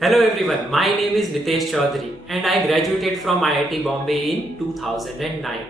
Hello everyone, my name is Nitesh Chaudhary and I graduated from IIT Bombay in 2009.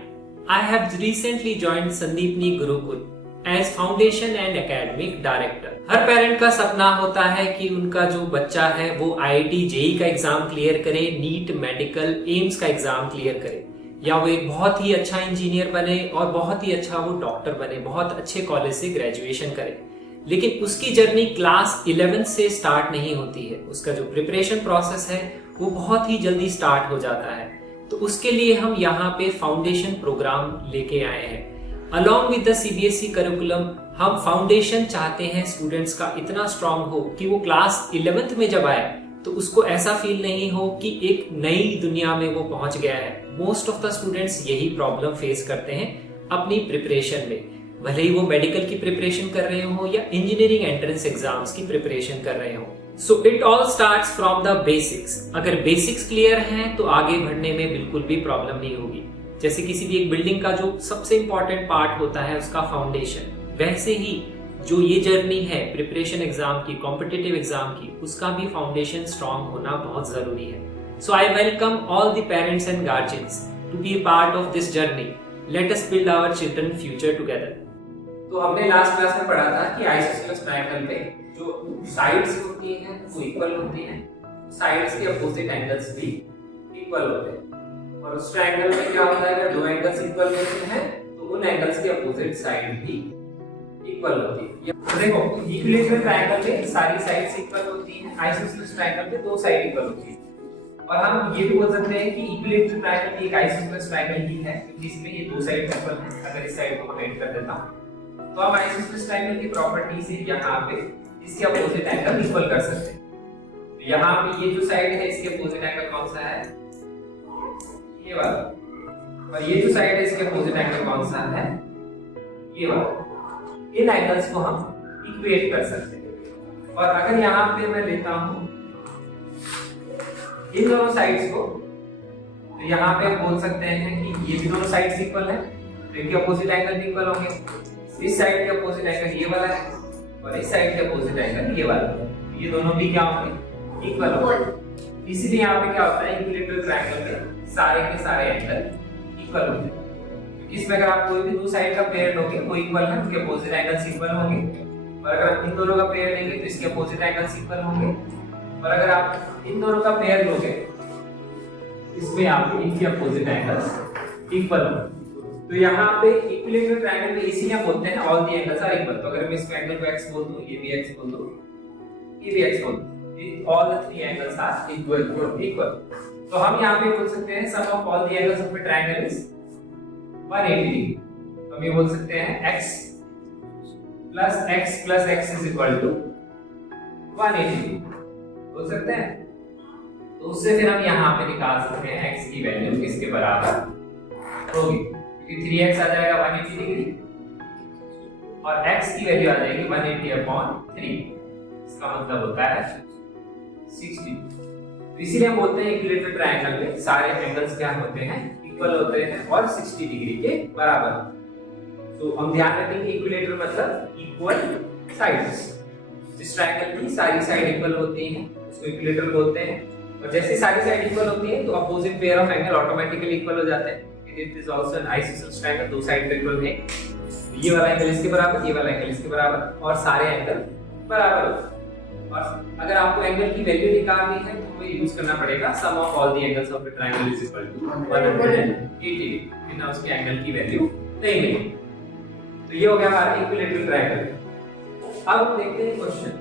I have recently joined Sandeepni Gurukul as Foundation and Academic Director. Her parent का सपना होता है कि उनका जो बच्चा है वो IIT जेईई का एग्जाम क्लियर करे, नीट, मेडिकल, एम्स का एग्जाम क्लियर करे या वो एक बहुत ही अच्छा इंजीनियर बने और बहुत ही अच्छा वो डॉक्टर बने, बहुत अच्छे कॉलेज से ग्रेजुएशन करे। लेकिन उसकी जर्नी क्लास 11 से स्टार्ट नहीं होती है। उसका जो प्रिपरेशन प्रोसेस है वो बहुत ही जल्दी स्टार्ट हो जाता है। तो उसके लिए हम यहाँ पे फाउंडेशन प्रोग्राम लेके आए हैं। Along with the CBSE curriculum हम फाउंडेशन चाहते हैं स्टूडेंट्स का इतना स्ट्रांग हो कि वो क्लास 11th में जब आए तो उसको ऐसा फील नहीं हो कि एक नई दुनिया में वो पहुंच गया है। मोस्ट ऑफ द स्टूडेंट्स यही प्रॉब्लम फेस करते हैं अपनी प्रिपरेशन में, भले ही वो मेडिकल की प्रिपरेशन कर रहे हो या इंजीनियरिंग एंट्रेंस एग्जाम्स की प्रिपरेशन कर रहे हो। So it all starts from the basics. अगर बेसिक्स क्लियर हैं तो आगे बढ़ने में बिल्कुल भी प्रॉब्लम नहीं होगी। जैसे किसी भी एक बिल्डिंग का जो सबसे इंपॉर्टेंट पार्ट होता है उसका फाउंडेशन, वैसे ही जो ये जर्नी है प्रिपरेशन एग्जाम की, कॉम्पिटिटिव एग्जाम की, उसका भी फाउंडेशन स्ट्रांग होना बहुत जरूरी है। So I welcome all the parents and guardians to be a part of this journey. Let us build our children future together. तो हमने लास्ट क्लास में पढ़ा था कि आइसोसेलेस ट्रायंगल में जो साइड्स होती हैं वो इक्वल होती हैं, साइड्स के अपोजिट एंगल्स भी इक्वल होते हैं। और उस ट्रायंगल में क्या होता है, अगर दो एंगल्स इक्वल होते हैं तो उन एंगल्स के अपोजिट साइड भी इक्वल होती है। तो देखो, इक्विलैटरल ट्रायंगल में सारी साइड्स इक्वल होती हैं, आइसोसेलेस ट्रायंगल में दो साइड इक्वल होती है। और हम ये भी बोल सकते हैं कि इक्विलैटरल ट्रायंगल एक आइसोसेलेस ट्रायंगल ही है क्योंकि इसमें ये दो साइड इक्वल हैं। अगर इस साइड को हम ऐड कर देता हूं तो हम आइसोसेलेस ट्रायंगल की प्रॉपर्टी से यहाँ पे इसके अपोजिट एंगल इक्वल कर सकते हैं। तो यहाँ पे ये जो साइड है इसके अपोजिट एंगल कौन सा है, ये वाला, और ये जो साइड है इसके अपोजिट एंगल कौन सा है, ये वाला। इन एंगल्स को हम इक्वेट कर सकते हैं। और अगर यहाँ पे मैं लेता हूँ इन दोनों साइड्स को, तो यहाँ पे हम बोल सकते हैं कि ये भी दोनों साइड्स इक्वल है तो इनके अपोजिट एंगल भी इक्वल होंगे। इस साइड के अपोजिट एंगल ये वाला है और इस साइड के अपोजिट एंगल ये वाला है, ये दोनों भी क्या होंगे, इक्वल होंगे। इसीलिए यहाँ पे क्या होता है, इक्विलैटरल ट्रायंगल में सारे के सारे एंगल इक्वल होते हैं। क्योंकि इसमें अगर आप कोई भी दो साइड का पेयर लोगे वो इक्वल है, उसके अपोजिट एंगल्स इक्वल होंगे। और अगर आप इन दोनों का पेयर लेंगे तो इसके अपोजिट एंगल्स इक्वल होंगे। और अगर आप इन दोनों का पेयर लोगे इसमें आपके इनके अपोजिट एंगल्स इक्वल होंगे। तो यहाँ पे इक्विलैटरल ट्रायंगल में इसीलिए बोलते हैं all the angles are equal. तो अगर मैं इस एंगल को x बोल दूं, ये भी x बोल दूं, ये भी x बोल दूं, all the three angles are equal. तो हम यहाँ पे बोल सकते हैं sum of all the angles of a triangle is 180 degree. हम ये बोल सकते हैं x plus x is equal to 180 degree बोल सकते हैं। तो उससे फिर हम यहाँ पे निकाल सकते हैं x की वैल्यू किसके बराबर होगी, क्योंकि 3x आ जाएगा 180 डिग्री और x की वैल्यू आ जाएगी 180/3। इसका मतलब होता है 60। तो इसीलिए हम बोलते हैं इक्विलैटरल ट्रायंगल में सारे एंगल्स क्या होते हैं, इक्वल होते हैं और 60 डिग्री के बराबर। तो हम ध्यान रखेंगे इक्विलैटरल मतलब इक्वल साइड्स। जिस ट्रायंगल की सारी साइड इक्वल होती हैं उसको इक्विलैटरल बोलते हैं। और जैसे सारी साइड इक्वल होती है तो opposite pair of angle automatically equal हो जाते हैं। It is also an isosceles triangle, दो साइड इक्वल है। ये वाला एंगल इसके बराबर, ये वाला एंगल इसके बराबर और सारे एंगल बराबर होते हैं। और अगर आपको एंगल की वैल्यू निकालनी है तो हमें यूज करना पड़ेगा sum of all the angles of the triangle is equal to 180 degree. बिना उसके एंगल की वैल्यू नहीं मिलेगी। तो ये हो गया हमारा इक्विलैटरल ट्रायंगल। अब हम देखते हैं क्वेश्चन।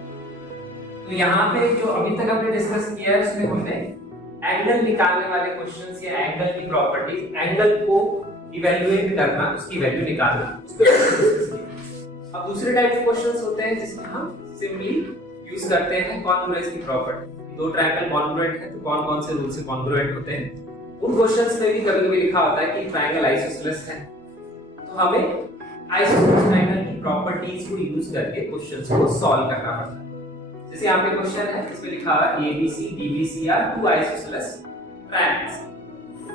तो यहाँ पे जो अभी तक हमने डिस्कस किया है उसमें हमने एंगल निकालने वाले क्वेश्चंस या एंगल की प्रॉपर्टीज, एंगल को इवैल्यूएट करना, उसकी वैल्यू निकालना, उसको डिस्कस किया। अब दूसरे टाइप के क्वेश्चंस होते हैं जिसमें हम सिंपली यूज करते हैं कॉन्ग्रुएंस की प्रॉपर्टी। दो ट्रायंगल कॉन्ग्रुएंट है तो कौन-कौन से रूल से कॉन्ग्रुएंट होते हैं। उन क्वेश्चंस में भी कभी-कभी लिखा होता है कि ट्रायंगल आइसोसेलेस है, तो हमें आइसोसेलेस ट्रायंगल की प्रॉपर्टीज को यूज करके क्वेश्चंस को सॉल्व करना पड़ता है। जैसे यहाँ पे क्वेश्चन है, इसमें लिखा हुआ है ABC, DBC are two isosceles triangles.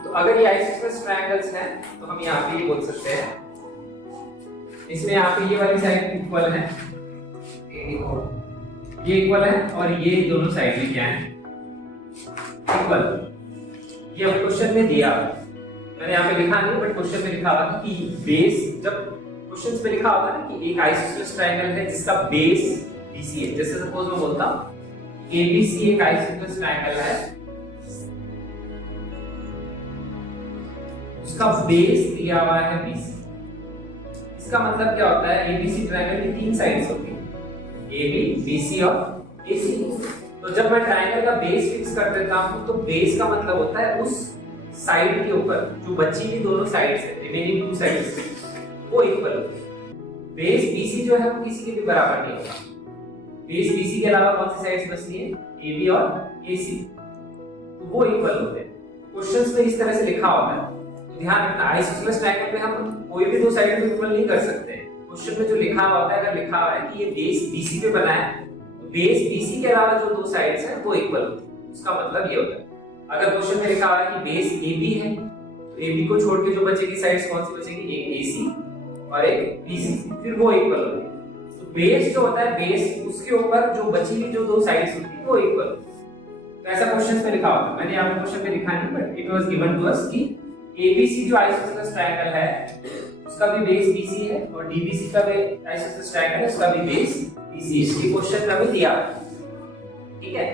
तो अगर ये आइसोसेलेस ट्रायंगल्स हैं तो हम यहाँ पे ये बोल सकते हैं, इसमें यहाँ पे ये वाली साइड इक्वल है, ये इक्वल है और ये दोनों साइड भी क्या है, इक्वल, ये अब क्वेश्चन में दिया, मैंने यहाँ पे लिखा नहीं बट क्वेश्चन में लिखा हुआ था कि बेस, जब क्वेश्चन में लिखा होता है ना कि एक आइसोसेलेस ट्रायंगल है जिसका बेस BC है, जैसे सपोज मैं बोलता हूँ ABC एक आइसोसेलेस ट्रायंगल है, उसका बेस दिया हुआ है BC। इसका मतलब क्या होता है, ABC ट्रायंगल की 3 साइड्स होती हैं, AB, BC और AC। तो जब मैं ट्रायंगल का बेस फिक्स कर देता हूं तो बेस का मतलब होता है उस साइड के ऊपर जो बची हुई दोनों साइड्स है, रिमेनिंग 2 साइड्स वो इक्वल होती है। बेस BC जो है वो किसी के भी बराबर नहीं होगा। बेस BC के अलावा कौन सी साइड्स बचती हैं, AB और AC, तो वो इक्वल होते हैं। क्वेश्चंस में इस तरह से लिखा होता है, तो ध्यान रखना आइसोसेलेस ट्रायंगल में हम कोई भी 2 साइड को इक्वल नहीं कर सकते। क्वेश्चन में जो लिखा हुआ होता है, अगर लिखा हुआ है कि ये बेस BC पे बना है तो बेस BC के अलावा जो 2 साइड्स हैं वो इक्वल होती है, उसका मतलब ये होता है। अगर क्वेश्चन में लिखा हुआ है कि बेस AB है तो AB को छोड़ के जो बचेगी साइड्स कौन सी बचेगी, एक AC और एक BC, फिर वो इक्वल होगी। तो बेस जो होता है, बेस उसके ऊपर जो बची हुई जो 2 साइड्स होती है वो इक्वल होती है। तो ऐसा क्वेश्चन में लिखा होता है, मैंने यहाँ पे क्वेश्चन में लिखा नहीं but it was given to us कि ABC जो आइसोसेलेस ट्रायंगल है उसका भी बेस BC है और DBC का भी आइसोसेलेस ट्रायंगल है, उसका भी बेस BC है। ये क्वेश्चन में हमें दिया, ठीक है।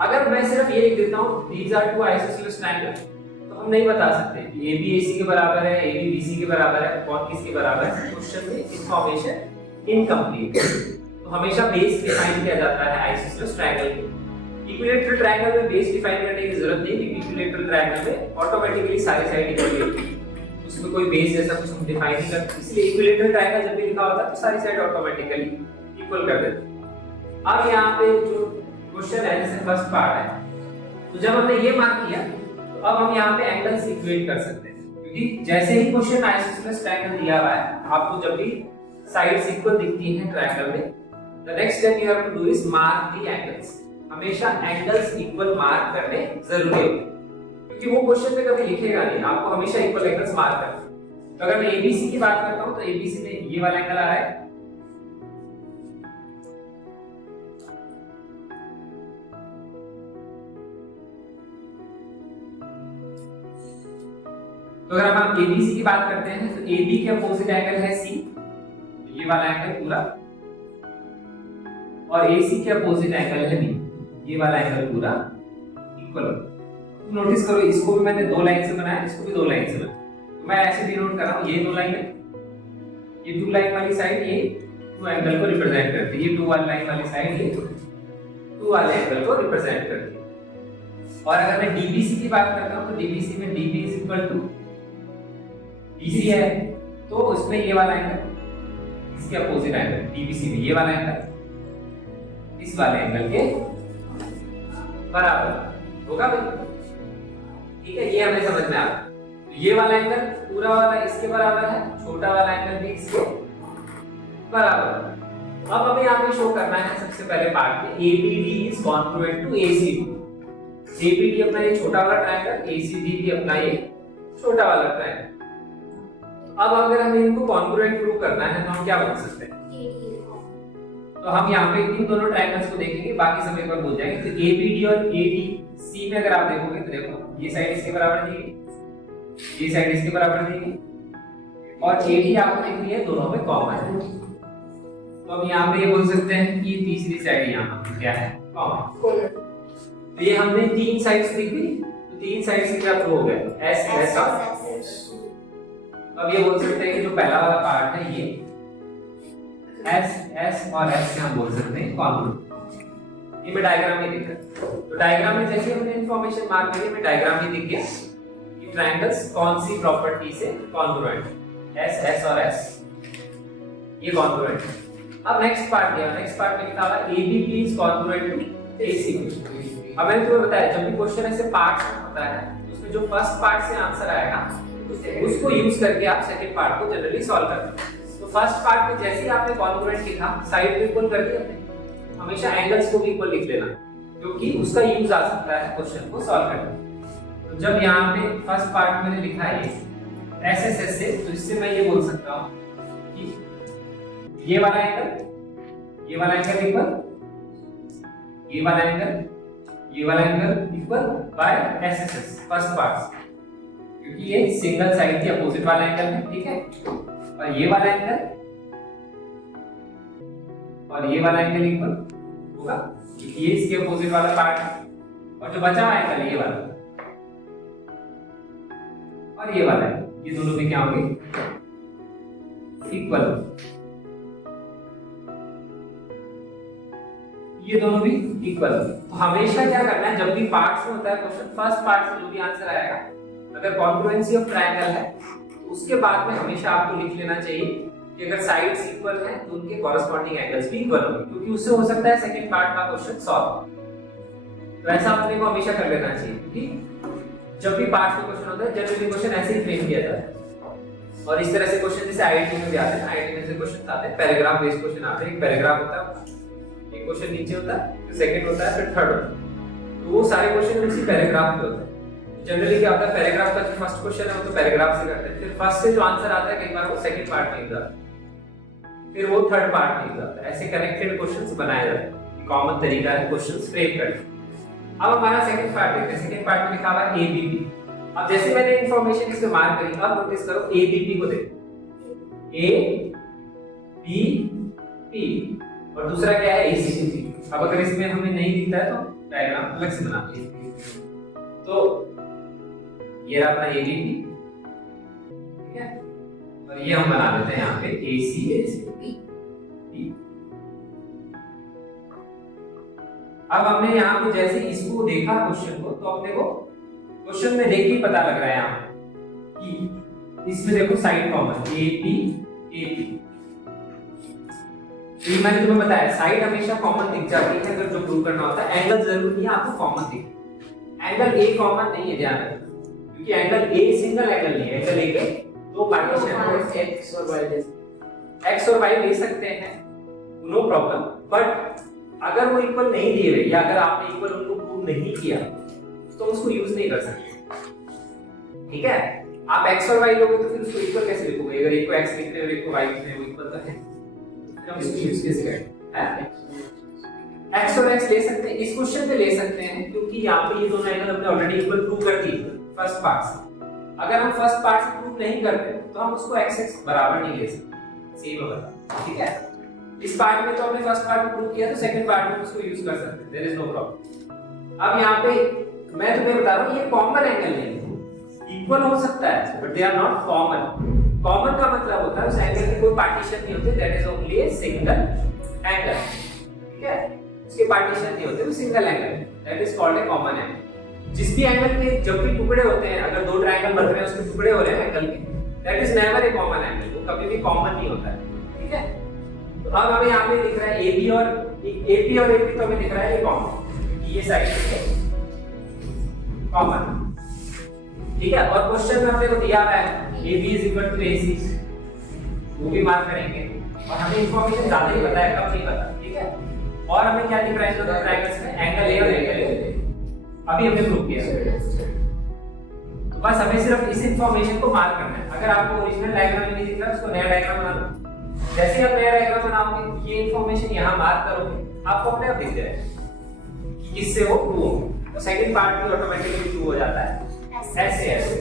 अगर मैं सिर्फ ये लिख देता हूं these are two isosceles triangles, तो हम नहीं बता सकते कि AB AC के बराबर है, AB BC के बराबर है, कौन किसके बराबर है। क्वेश्चन में इंफॉर्मेशन इनकम्प्लीट, तो हमेशा बेस डिफाइन किया जाता है आइसोसेलेस ट्रायंगल के। इक्विलैटरल ट्रायंगल में बेस डिफाइन करने की जरूरत नहीं, क्योंकि इक्विलैटरल ट्रायंगल में ऑटोमेटिकली सारी साइड इक्वल होती है, उसमें कोई बेस जैसा कुछ हम डिफाइन नहीं करते। इसलिए इक्विलैटरल ट्रायंगल जब भी लिखा होता है तो सारी साइड ऑटोमेटिकली इक्वल कर देते हैं। अब यहाँ पे जो क्वेश्चन है, जैसे फर्स्ट पार्ट है, तो जब हमने ये मार्क किया तो अब हम यहाँ पे एंगल्स इक्वेट कर सकते हैं, क्योंकि जैसे ही क्वेश्चन आइसोसेलेस ट्रायंगल दिया हुआ है, आपको जब भी साइड्स इक्वल दिखती हैं ट्रायंगल में, the next step you have to do is mark the angles. हमेशा एंगल्स इक्वल मार्क करने जरूरी होते हैं, क्योंकि वो क्वेश्चन में कभी लिखेगा नहीं, आपको हमेशा इक्वल एंगल्स मार्क करने। तो अगर मैं ABC की बात करता हूं तो ABC में ये वाला एंगल आ रहा है, तो अगर हम ABC की बात करते हैं तो AB के अपोजिट एंगल है C, ये वाला एंगल पूरा, और AC के अपोजिट एंगल है B, ये वाला एंगल पूरा इक्वल। नोटिस करो, इसको भी मैंने 2 लाइन से बनाया, इसको भी 2 लाइन से बनाया, तो मैं ऐसे डिनोट कर रहा हूं, ये 2 लाइन है, ये 2 लाइन वाली साइड ये 2 एंगल को रिप्रेजेंट करती है, ये 2 वाली लाइन वाली साइड ये 2 वाले एंगल को रिप्रेजेंट करती है। और अगर मैं DBC की बात करता हूं तो DBC में DB is equal to BC है, तो उसमें ये वाला एंगल इसके अपोजिट एंगल DBC में ये वाला एंगल इस वाले एंगल के बराबर होगा भाई, ठीक है। ये हमें समझ में आ गया। तो ये वाला एंगल पूरा वाला इसके बराबर है, छोटा वाला एंगल भी इसके बराबर। अब हमें यहाँ पे शो करना है सबसे पहले पार्ट में ABD is congruent to ACD। ABD अपना ये छोटा वाला ट्रायंगल, ACD भी अपना ये छोटा वाला ट्रायंगल। अब अगर हमें इनको कॉन्ग्रुएंट प्रूव करना है तो हम क्या बोल सकते हैं, तो हम यहाँ पे इन दोनों ट्रायंगल्स को देखेंगे, बाकी सब एक बार भूल जाएंगे। तो ABD और ADC में अगर आप देखोगे तो देखो ये साइड इसके बराबर दी गई, ये साइड इसके बराबर दी गई, और AD आपको दिख रही है दोनों में कॉमन है। तो अब यहाँ पे ये बोल सकते हैं कि तीसरी साइड यहाँ पे क्या है, कॉमन। तो ये हमने 3 साइड्स दिखी, तो 3 साइड से क्या प्रूव हो गया, S S और अब ये बोल सकते हैं कि जो पहला वाला पार्ट है ये S और S से हम बोल सकते हैं कॉन्ग्रुएंट। ये मैं डायग्राम में दिख रहा है, तो डायग्राम में जैसे हमने इंफॉर्मेशन मार्क करी, मैं डायग्राम में दिख गया कि ट्रायंगल्स कौन सी प्रॉपर्टी से कॉन्ग्रुएंट, S S और S ये कॉन्ग्रुएंट। अब नेक्स्ट पार्ट दिया, नेक्स्ट पार्ट में लिखा हुआ ABP is congruent to ACB। अब मैंने तुम्हें बताया जब भी क्वेश्चन ऐसे पार्ट्स में होता है, उसमें जो फर्स्ट पार्ट से आंसर आएगा उसको यूज करके आप सेकंड पार्ट को जनरली सॉल्व करते हैं। तो फर्स्ट पार्ट में जैसे ही आपने कॉन्ग्रुएंट लिखा, साइड को इक्वल कर दिया आपने, हमेशा एंगल्स को भी इक्वल लिख लेना, क्योंकि उसका यूज आ सकता है क्वेश्चन को सॉल्व करने में। तो जब यहाँ पे फर्स्ट पार्ट मैंने लिखा है SSS से, तो इससे मैं ये बोल सकता हूँ कि ये वाला एंगल इक्वल ये वाला एंगल ये वाला angle equal bye SSS first part, क्योंकि ये सिंगल साइड के अपोजिट वाला एंगल है, ठीक है। और ये वाला एंगल और ये वाला एंगल इक्वल होगा क्योंकि ये इसके अपोजिट वाला पार्ट है, और जो बचा हुआ एंगल ये वाला और ये वाला है, ये दोनों भी क्या होंगे इक्वल, ये दोनों भी इक्वल। तो हमेशा क्या करना है, जब भी पार्ट्स में होता है क्वेश्चन, फर्स्ट पार्ट से जो भी आंसर आएगा, अगर कॉन्ग्रुएंसी ऑफ ट्रायंगल है तो उसके बाद में हमेशा आपको लिख लेना चाहिए कि अगर साइड्स इक्वल हैं तो उनके कॉरेस्पॉन्डिंग एंगल्स भी इक्वल होंगे, क्योंकि उससे हो सकता है सेकंड पार्ट का क्वेश्चन सॉल्व। तो ऐसा अपने को हमेशा कर लेना चाहिए, क्योंकि जब भी पार्ट्स में क्वेश्चन होता है जनरली क्वेश्चन ऐसे ही फ्रेम किया जाता है। और इस तरह से क्वेश्चन जैसे आईआईटी में भी आते हैं, आईआईटी में से क्वेश्चन आते हैं, पैराग्राफ बेस्ड क्वेश्चन आते हैं। एक पैराग्राफ होता है, एक क्वेश्चन नीचे होता है, फिर सेकंड होता है, फिर थर्ड होता है। तो वो सारे क्वेश्चन उसी पैराग्राफ पे होते हैं। जनरली क्या होता है, पैराग्राफ का जो फर्स्ट क्वेश्चन है वो तो पैराग्राफ से करते हैं, फिर फर्स्ट से जो आंसर आता है कई बार वो सेकंड पार्ट में जाता है, फिर वो थर्ड पार्ट में जाता है। ऐसे कनेक्टेड क्वेश्चंस बनाए जाते हैं, कॉमन तरीका है क्वेश्चंस फ्रेम करने। अब हमारा सेकंड पार्ट देखते हैं। सेकंड पार्ट में लिखा हुआ है एबीपी। अब जैसे मैंने इंफॉर्मेशन इसमें मार्क करी, अब नोटिस करो एबीपी को देखो, ए बी पी और दूसरा क्या है एसीबी। अब अगर इसमें हमें नहीं दिखता है तो डायग्राम अलग से बना लीजिए। तो ये रहा अपना एबीपी, ठीक है, और ये हम बना देते हैं यहाँ पे एसीबी। अब हमने यहाँ पे जैसे इसको देखा क्वेश्चन को, तो अपने को क्वेश्चन में देख के पता लग रहा है यहाँ कि इसमें देखो साइड कॉमन एपी एपी। ये मैंने तुम्हें बताया साइड हमेशा कॉमन दिख जाती है अगर जो प्रूव करना होता है। एंगल जरूरी नहीं है आपको कॉमन दिखे, एंगल ए कॉमन नहीं है, ध्यान रखना, क्योंकि एंगल ए सिंगल एंगल नहीं है, एंगल ए के दो पार्टीशन है, एक्स और वाई ले सकते हैं, नो प्रॉब्लम। बट अगर वो इक्वल नहीं दिए हुए या अगर आपने इक्वल उनको प्रूव नहीं किया तो उसको यूज नहीं कर सकते, ठीक है। आप x और y लोगे तो फिर उसको इक्वल कैसे लिखोगे? अगर एक को x लिख रहे हो एक को y लिख रहे हो, इक्वल तो है, फिर हम इसको यूज कैसे करें? x और x ले सकते हैं, इस क्वेश्चन पे ले सकते हैं, क्योंकि यहाँ पे ये दोनों एंगल हमने ऑलरेडी इक्वल प्रूव कर दी फर्स्ट पार्ट से। अगर हम फर्स्ट पार्ट से प्रूव नहीं करते तो हम उसको x x बराबर नहीं ले सकते, सेम होगा, ठीक है। इस पार्ट में तो हमने फर्स्ट पार्ट में प्रूव किया, तो सेकंड पार्ट में उसको यूज कर सकते हैं, देयर इज नो प्रॉब्लम। अब यहाँ पे मैं तुम्हें बता रहा हूँ ये कॉमन एंगल नहीं है, इक्वल हो सकता है but they are not common. Common का मतलब होता है उस एंगल के कोई पार्टीशन नहीं होते, that is only a single angle, ठीक है। उसके पार्टीशन नहीं होते, वो single angle, that is called a common angle. जिस भी एंगल के जब भी टुकड़े होते हैं, अगर दो ट्रायंगल बन रहे हैं उसके टुकड़े हो रहे हैं एंगल के, that is never a common angle, वो कभी भी कॉमन नहीं होता है, ठीक है। तो अब हमें यहाँ पे दिख रहा है AB और AP और AP तो हमें दिख रहा है ये कॉमन, क्योंकि ये साइड है कॉमन, ठीक है। और क्वेश्चन में हमने को दिया है AB is equal to AC, वो भी मार्क करेंगे। और हमें इंफॉर्मेशन ज्यादा ही पता है, कम नहीं पता, ठीक है। और हमें क्या दिख रहा है इन दोनों ट्रायंगल्स में, एंगल A और एंगल A, अभी हमने प्रूव किया। तो बस हमें सिर्फ इस इंफॉर्मेशन को मार्क करना है। अगर आपको ओरिजिनल डायग्राम में नहीं दिख रहा उसको नया डायग्राम बना लो। जैसे आप नया डायग्राम बनाओगे ये इंफॉर्मेशन यहाँ मार्क करोगे, आपको अपने आप दिख जाएगा कि किससे वो प्रूव हो, तो सेकंड पार्ट भी ऑटोमेटिकली प्रूव हो जाता है ऐसे ऐसे।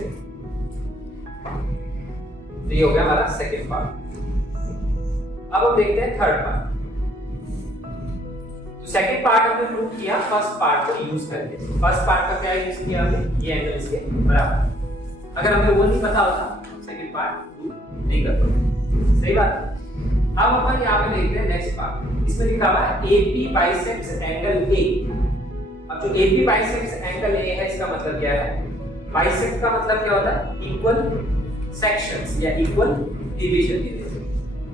तो ये हो गया हमारा सेकंड पार्ट। अब हम देखते हैं थर्ड पार्ट। तो सेकंड पार्ट हमने प्रूव किया फर्स्ट पार्ट को यूज करके। फर्स्ट पार्ट का क्या यूज किया हमने, ये एंगल इसके बराबर। अगर हमें वो नहीं पता होता सेकंड पार्ट प्रूव नहीं कर पाते, सही बात है। अब अपन यहाँ पे देखते हैं नेक्स्ट पार्ट। इसमें लिखा हुआ है AP बाइसेक्ट्स एंगल A। अब जो AP बाइसेक्ट्स एंगल A है इसका मतलब क्या है? बाइसेक्ट का मतलब क्या होता है? इक्वल सेक्शंस या इक्वल डिवीजन।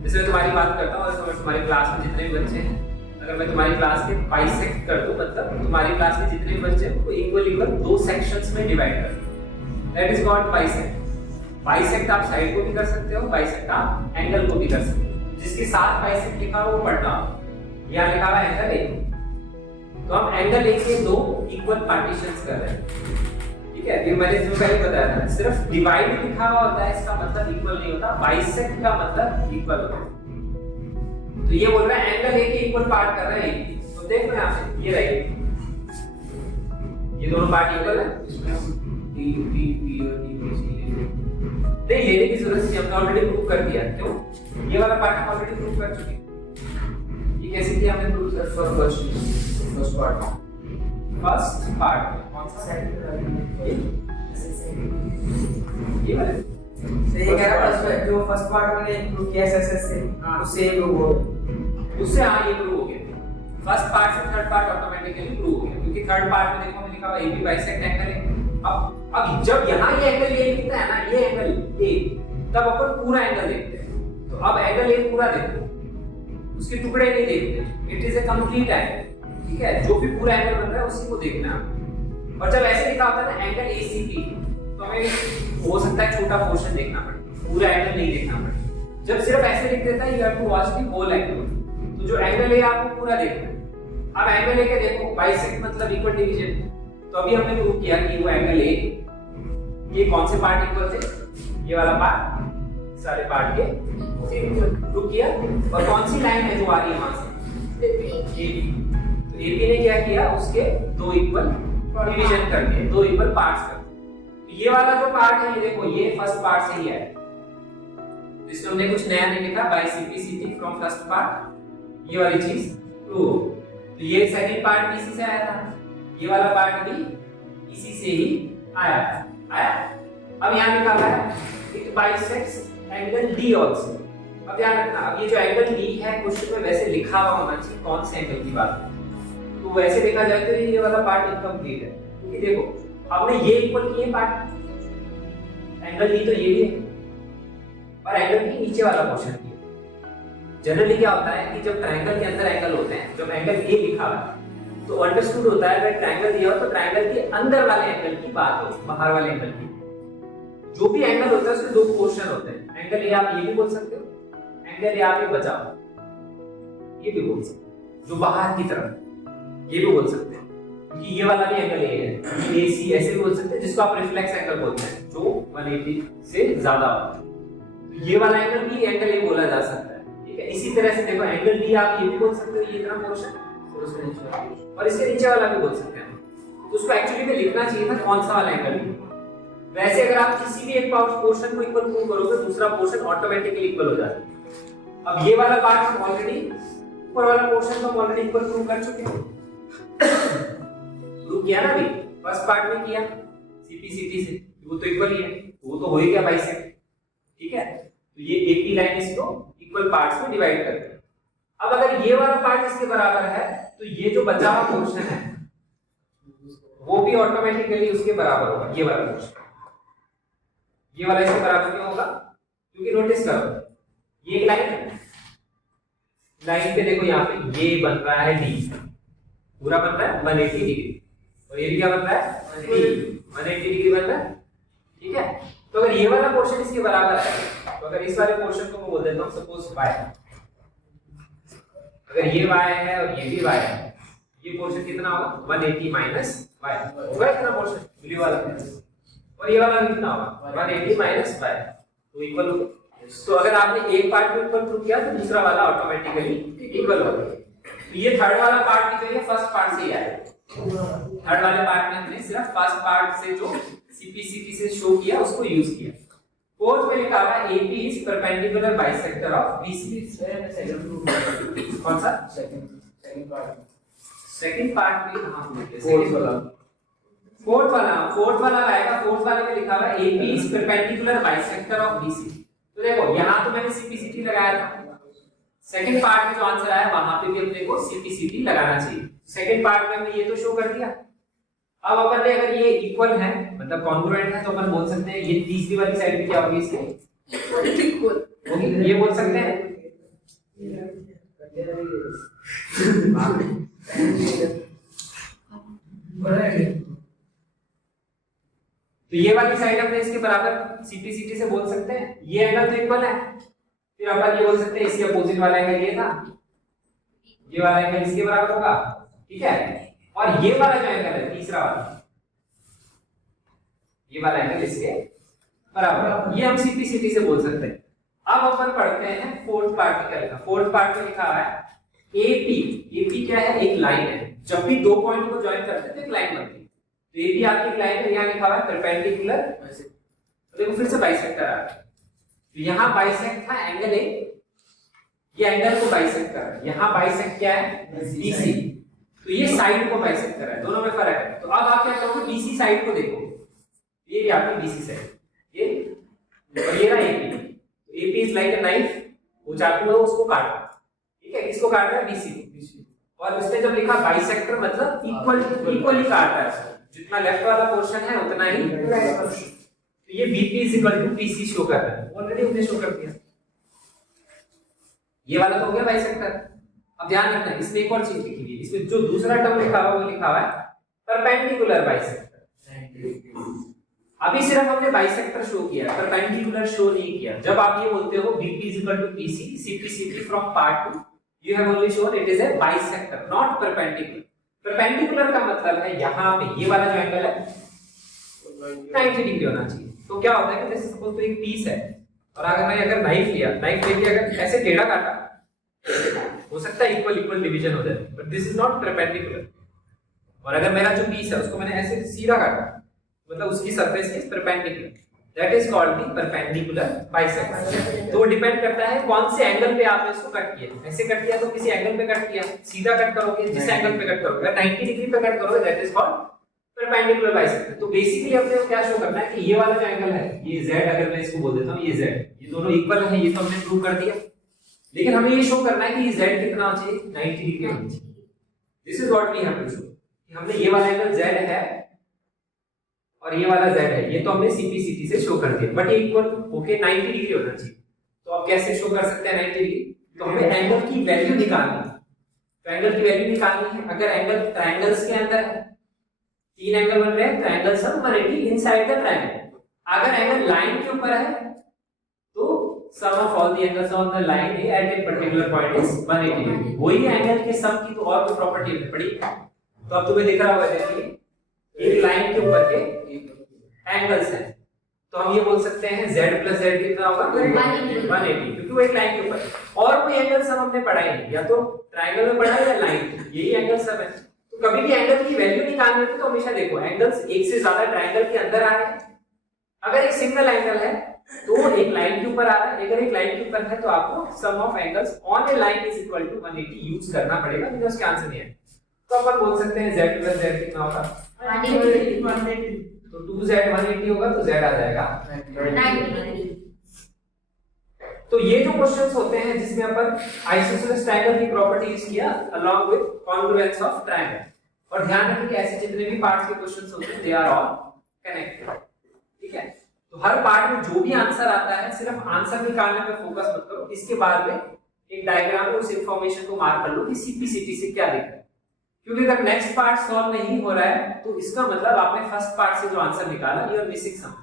जैसे मैं तुम्हारी बात करता हूँ, अगर तुम्हारी क्लास में जितने भी बच्चे हैं, अगर मैं तुम्हारी क्लास के बाइसेक्ट कर दूं, मतलब तुम्हारी क्लास में जितने भी बच्चे हैं उनको इक्वल इक्वल दो सेक्शंस में डिवाइड कर दूं, that is called bisect. Bisect आप साइड को भी कर सकते हो, बाइसेक्ट आप एंगल को भी कर सकते हो। जिसके साथ बाइसेक्ट लिखा हो वो पढ़ना हो। यहाँ लिखा हुआ एंगल A, तो हम एंगल A के दो इक्वल पार्टीशंस कर रहे हैं, ठीक है। ये मैंने तुम्हें पहले बताया था, सिर्फ डिवाइड लिखा हुआ होता है इसका मतलब इक्वल नहीं होता, बाइसेक्ट का मतलब इक्वल होता है। तो ये बोल रहा है एंगल A के इक्वल पार्ट कर रहे हैं, तो देखो यहाँ पे ये रही ये दोनों पार्ट इक्वल है, नहीं लेने की जरूरत नहीं, हमने ऑलरेडी प्रूव कर दिया। क्यों? ये वाला पार्ट हम ऑलरेडी प्रूव कर चुके हैं। ये कैसे किया हमने प्रूव कर? फर्स्ट पार्ट कौन सा सेकंड? ये वाला सही कह रहा है। जो फर्स्ट पार्ट मैंने प्रूव किया एसएसएस से, उससे प्रूव हो गया, उससे हाँ ये प्रूव हो गया। फर्स्ट पार्ट से थर्ड पार्ट ऑटोमेटिकली प्रूव हो गया, क्योंकि थर्ड पार्ट में देखो हमने लिखा हुआ AB बाइसेक्ट एंगल है। अब जब यहाँ ये एंगल ये लिखता है ना, ये एंगल A, तब अपन पूरा एंगल देखते हैं। तो अब एंगल A पूरा देखो, उसके टुकड़े नहीं देखते, it is a complete angle. ठीक है, जो भी पूरा एंगल बन रहा है उसी को देखना है। और जब ऐसे लिखा होता है ना एंगल ACP, तो हमें हो सकता है छोटा पोर्शन देखना पड़े, पूरा एंगल नहीं देखना पड़े। जब सिर्फ ऐसे लिख देता है you have to watch the whole angle, तो जो एंगल है आपको पूरा देखना है। अब एंगल लेके देखो, बाइसेक्ट मतलब इक्वल डिवीजन। तो अभी हमने प्रूव किया कि वो एंगल ए, ये कौन से पार्ट इक्वल थे? ये वाला पार्ट सारे पार्ट के प्रूव किया। और कौन सी लाइन है जो आ रही है वहां से? AB। तो AB ने क्या किया? उसके दो इक्वल डिवीजन कर दिए, दो इक्वल पार्ट्स कर दिए। तो ये वाला जो पार्ट है, ये देखो ये फर्स्ट पार्ट से ही है, इसमें हमने कुछ नया नहीं लिखा, by CPCT from first part, ये वाली चीज प्रूव। तो ये सेकंड पार्ट भी इसी से आया था, ये वाला पार्ट भी इसी से ही आया। अब यहाँ लिखा हुआ है it bisects angle D also. अब ध्यान रखना, अब ये जो एंगल D है क्वेश्चन में वैसे लिखा हुआ होना चाहिए कौन से एंगल की बात है। तो वैसे देखा जाए तो ये वाला पार्ट इनकम्प्लीट है, क्योंकि देखो हमने ये इक्वल किए पार्ट, एंगल D तो ये भी है, और एंगल D नीचे वाला पोर्शन भी है। जनरली क्या होता है कि जब ट्रायंगल के अंदर एंगल होते हैं, जब एंगल A लिखा हुआ है तो अंडरस्टूड होता है अगर ट्रायंगल दिया हो तो ट्रायंगल के अंदर वाले एंगल की बात हो, बाहर वाले एंगल की। जो भी एंगल होता है उसके दो पोर्शन होते हैं, एंगल A आप ये भी बोल सकते हो, एंगल A आप ये बचाओ ये भी बोल सकते हो, जो बाहर की तरफ ये भी बोल सकते हैं, क्योंकि ये वाला भी एंगल A है, AC ऐसे भी बोल सकते हैं, जिसको आप रिफ्लेक्स एंगल बोलते हैं, जो 180 से ज्यादा होता है। तो ये वाला एंगल भी एंगल A बोला जा सकता है। ठीक है, इसी तरह से देखो एंगल D आप ये भी बोल सकते हो, ये इतना पोर्शन और इसके नीचे वाला भी बोल सकते हैं। तो उसको एक्चुअली में लिखना चाहिए था कौन सा वाला एंगल। वैसे अगर आप किसी भी एक पोर्शन को इक्वल प्रूव करोगे, दूसरा पोर्शन ऑटोमेटिकली इक्वल हो जाता है। अब ये वाला पार्ट हम ऑलरेडी, ऊपर वाला पोर्शन तो हम ऑलरेडी इक्वल प्रूव कर चुके हैं, प्रूव किया ना अभी फर्स्ट पार्ट में किया CPCT से, वो तो इक्वल ही है, वो तो हो ही गया बाइसेक्ट। ठीक है, तो ये AP लाइन इसको इक्वल पार्ट्स में डिवाइड करते हैं। अब अगर ये वाला पार्ट इसके बराबर है तो ये जो बचा हुआ पोर्शन है वो भी ऑटोमेटिकली उसके बराबर होगा। ये वाला पोर्शन, ये वाला इसके बराबर क्यों होगा? क्योंकि नोटिस करो ये एक लाइन है, लाइन पे देखो यहाँ पे ये बन रहा है D, पूरा बन रहा है 180 डिग्री, और ये भी क्या बन रहा है 180 डिग्री बन रहा है। ठीक है, तो अगर ये वाला पोर्शन इसके बराबर है, तो अगर इस वाले पोर्शन को मैं बोल देता हूँ सपोज y, अगर ये y है और ये भी y है, ये पोर्शन कितना होगा 180 माइनस y होगा, इतना पोर्शन ब्लू वाला, और ये वाला कितना होगा 180 माइनस y, तो इक्वल होगा। तो अगर आपने एक पार्ट को इक्वल प्रूव किया तो दूसरा वाला ऑटोमेटिकली इक्वल होगा। तो ये थर्ड वाला पार्ट भी जो है फर्स्ट पार्ट से ही आया। थर्ड वाले पार्ट में हमने सिर्फ फर्स्ट पार्ट से जो CPCT से शो किया उसको यूज किया। फोर्थ में लिखा हुआ AP is perpendicular bisector of BC। कौन सा? सेकंड पार्ट में कहां पे लिखे? फोर्थ वाला आएगा। फोर्थ वाले में लिखा हुआ है AP is perpendicular bisector of BC। तो देखो यहां तो मैंने CPCT लगाया था, सेकंड पार्ट में जो आंसर आया वहां पे भी अपने को CPCT लगाना चाहिए। सेकंड पार्ट में हमने ये तो शो कर दिया। अब अपन ने अगर ये इक्वल है मतलब कॉन्ग्रुएंट है तो अपन बोल सकते हैं ये तीसरी वाली साइड भी क्या होगी इसके इक्वल होगी, ये बोल सकते हैं। तो ये वाली साइड अपने इसके बराबर CPCT से बोल सकते हैं, ये एंगल तो इक्वल है, फिर अपन ये बोल सकते हैं इसके अपोजिट वाला एंगल ये था, ये वाला एंगल इसके बराबर होगा। ठीक है, और ये वाला जो एंगल है तीसरा वाला, ये वाला एंगल इसके बराबर, ये हम CPCT से बोल सकते हैं। अब अपन पढ़ते हैं फोर्थ पार्ट में क्या लिखा। फोर्थ पार्ट में लिखा है AP क्या है? एक लाइन है, जब भी दो पॉइंट को ज्वाइन करते हैं तो एक लाइन बनती है। तो ये भी आपकी लाइन है, यहाँ लिखा हुआ है परपेंडिकुलर, देखो फिर से बाइसेक्टर आ रहा है। तो यहाँ बाइसेक्ट था एंगल ए, ये एंगल को बाइसेक्ट कर रहा है, यहाँ बाइसेक्ट क्या है बीसी, तो ये साइड को बाइसेक्ट कर रहा है, दोनों में फर्क है। तो अब आप क्या करोगे, बीसी साइड को देखो, ये भी आपकी बीसी साइड, ये और ये रहा एपी, तो AP is like a knife, वो चाकू है उसको काटो, ठीक है, किसको काट रहा है बीसी को, और उसने जब लिखा बाइसेक्टर मतलब इक्वली काट रहा है, जितना लेफ्ट वाला पोर्शन है उतना ही, तो ये BP is equal to PC show कर रहा है, ऑलरेडी हमने शो कर दिया। ये वाला तो हो गया बाइसेक्टर। अब ध्यान रखना इसमें एक और चीज लिखी हुई है, इसमें जो दूसरा टर्म लिखा हुआ वो लिखा हुआ है परपेंडिकुलर बाइसेक्टर। अभी सिर्फ हमने बाइसेक्टर शो किया, परपेंडिकुलर शो नहीं किया। जब आप ये बोलते हो BP is equal to PC, CP from part 2, you have only shown it is a bisector, not perpendicular. Perpendicular का मतलब है यहाँ पे ये वाला जो एंगल है 90 डिग्री होना चाहिए। तो क्या होता है कि जैसे सपोज तो एक पीस है, और अगर मैं अगर नाइफ लिया, नाइफ लेके अगर ऐसे टेढ़ा काटा, हो सकता है इक्वल डिवीजन हो जाए, but this is not perpendicular. और अगर मेरा जो पीस है उसको मैंने ऐसे सीधा काटा, मतलब उसकी surface is perpendicular, that is called the perpendicular bisector. तो डिपेंड करता है कौन से एंगल पे आपने इसको कट किया। ऐसे कट किया तो किसी एंगल पे कट किया, सीधा कट करोगे जिस एंगल पे कट करोगे, 90 डिग्री पे कट करोगे, that is called perpendicular bisector. तो बेसिकली अपने को क्या शो करना है कि ये वाला जो एंगल है, ये z, अगर मैं इसको बोल देता हूं ये z, ये दोनों इक्वल है, ये तो हमने प्रूव कर दिया। लेकिन हमें ये शो करना है कि ये z कितना होना चाहिए, 90 डिग्री होना चाहिए। This is what we have to show कि हमने ये वाला एंगल z है और ये वाला z है, ये तो हमने CPCT से शो कर दिया, बट ये इक्वल होके 90 डिग्री होना चाहिए। तो आप कैसे शो कर सकते हैं 90 डिग्री? तो हमें एंगल की वैल्यू निकालनी है। तो एंगल की वैल्यू निकालनी है, अगर एंगल ट्रायंगल्स के अंदर है, 3 एंगल बन रहे हैं, तो angle sum 180 inside the triangle. अगर एंगल लाइन के ऊपर है तो sum of all the angles on the line a at a particular point is 180 degree. वही एंगल के सम की तो और कोई प्रॉपर्टी पड़ी, तो अब तुम्हें दिख रहा होगा, देखिए एक लाइन के ऊपर के एंगल्स हैं, तो हम ये बोल सकते हैं z plus z कितना होगा 180, क्योंकि वो एक लाइन के ऊपर है। और कोई एंगल सम हमने पढ़ा ही नहीं, या तो ट्रायंगल में पढ़ा है या लाइन, यही एंगल सम है। तो कभी भी एंगल की वैल्यू निकालनी होती है तो हमेशा देखो एंगल्स एक से ज्यादा ट्रायंगल के अंदर आ रहे हैं। अगर एक सिंगल एंगल है तो एक लाइन के ऊपर आ रहा है, अगर एक लाइन के ऊपर है तो आपको sum of angles on a line is equal to 180 use करना पड़ेगा, नहीं तो उसका आंसर नहीं है। तो अपन बोल सकते हैं z plus z कितना होगा 180, तो 2z 180 होगा तो z आ जाएगा 90 डिग्री। तो ये जो क्वेश्चंस होते हैं जिसमें अपन आइसोसेलेस ट्रायंगल की प्रॉपर्टी यूज किया along with congruence of triangle, और ध्यान रखिए कि ऐसे जितने भी पार्ट्स के क्वेश्चंस होते हैं दे आर ऑल कनेक्टेड, ठीक है। तो हर पार्ट में जो भी आंसर आता है सिर्फ आंसर निकालने पे फोकस मत करो, इसके बाद में एक डायग्राम में उस इंफॉर्मेशन को मार्क कर लो कि CPCT से क्या दिख रहा है, क्योंकि अगर नेक्स्ट पार्ट सॉल्व नहीं हो रहा है तो इसका मतलब आपने फर्स्ट पार्ट से जो आंसर निकाला यू आर मिसिंग समथिंग।